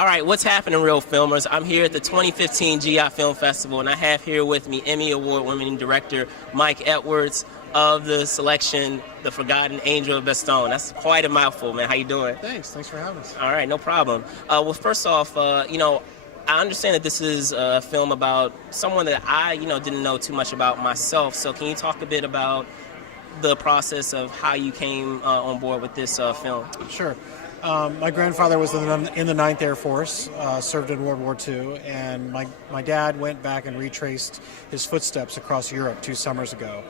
All right, what's happening, real filmers? I'm here at the 2015 GI Film Festival, and I have here with me Emmy Award-winning director Mike Edwards of the selection, The Forgotten Angel of Bastogne. That's quite a mouthful, man. How you doing? Thanks for having us. All right, no problem. Well, first off, I understand that this is a film about someone that I, didn't know too much about myself. So can you talk a bit about the process of how you came on board with this film? Sure. My grandfather was in the 9th Air Force, served in World War II, and my dad went back and retraced his footsteps across Europe 2 summers ago.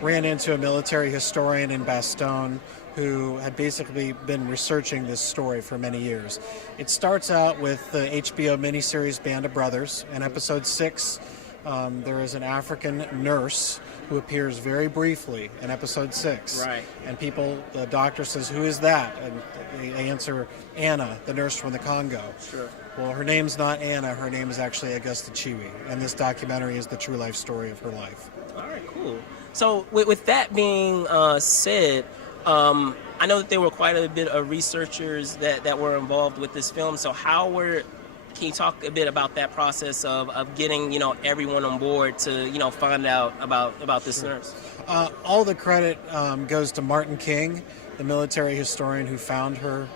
Ran into a military historian in Bastogne who had basically been researching this story for many years. It starts out with the HBO miniseries Band of Brothers. In episode 6, there is an African nurse who appears very briefly in episode 6. Right. And the doctor says, "Who is that?" And they answer, "Anna, the nurse from the Congo." Sure. Well, her name's not Anna, her name is actually Augusta Chiwi, and this documentary is the true life story of her life. All right, cool. So with that being said, I know that there were quite a bit of researchers that were involved with this film. So can you talk a bit about that process of getting, everyone on board to, find out about this nurse? All the credit goes to Martin King, the military historian who found her,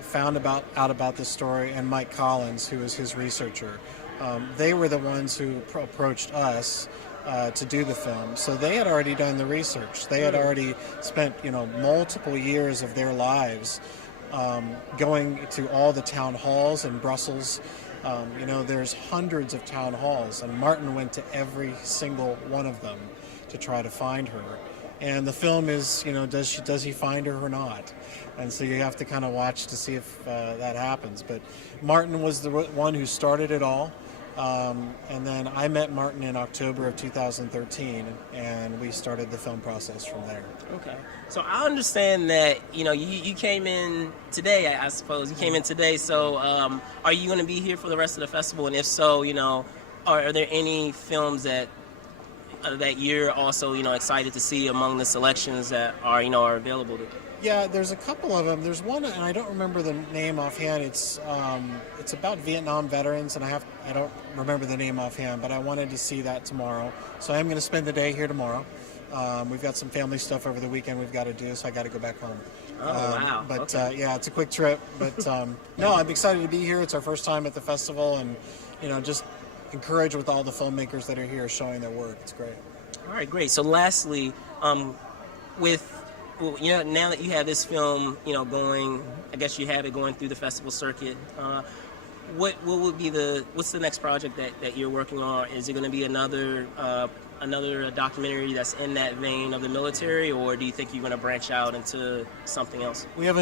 found out about this story, and Mike Collins, who is his researcher. They were the ones who approached us to do the film. So they had already done the research. They had already spent, multiple years of their lives going to all the town halls in Brussels. There's hundreds of town halls, and Martin went to every single one of them to try to find her. And the film is, does he find her or not? And so you have to kind of watch to see if that happens. But Martin was the one who started it all. And then I met Martin in October of 2013, and we started the film process from there. Okay. So I understand that, you came in today, I suppose. You came in today, so are you going to be here for the rest of the festival? And if so, are there any films that you're also, excited to see among the selections that are available to you? Yeah, there's a couple of them. There's one, and I don't remember the name offhand. It's about Vietnam veterans, and I don't remember the name offhand, but I wanted to see that tomorrow. So I'm going to spend the day here tomorrow. We've got some family stuff over the weekend we've got to do, so I got to go back home. Oh, wow. But okay. Yeah, it's a quick trip. But no, I'm excited to be here. It's our first time at the festival, and just encouraged with all the filmmakers that are here showing their work. It's great. All right, great. So lastly, now that you have this film, going, I guess you have it going through the festival circuit. What would be what's the next project that you're working on? Is it going to be another documentary that's in that vein of the military, or do you think you're going to branch out into something else? We have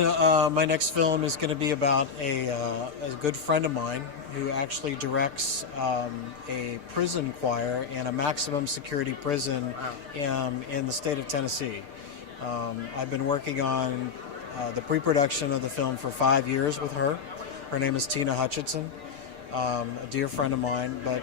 my next film is going to be about a good friend of mine who actually directs a prison choir in a maximum security prison. Wow. In the state of Tennessee. I've been working on the pre-production of the film for 5 years with her. Her name is Tina Hutchinson, a dear friend of mine. But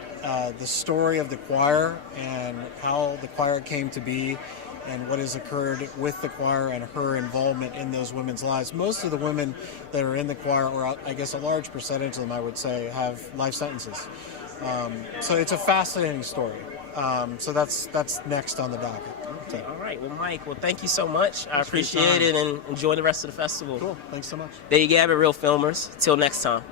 the story of the choir and how the choir came to be and what has occurred with the choir and her involvement in those women's lives. Most of the women that are in the choir, or I guess a large percentage of them, I would say, have life sentences. So it's a fascinating story. So that's next on the docket. Okay. All right. Well, Mike, thank you so much. I appreciate it, and enjoy the rest of the festival. Cool. Thanks so much. There you have it, real filmers. Till next time.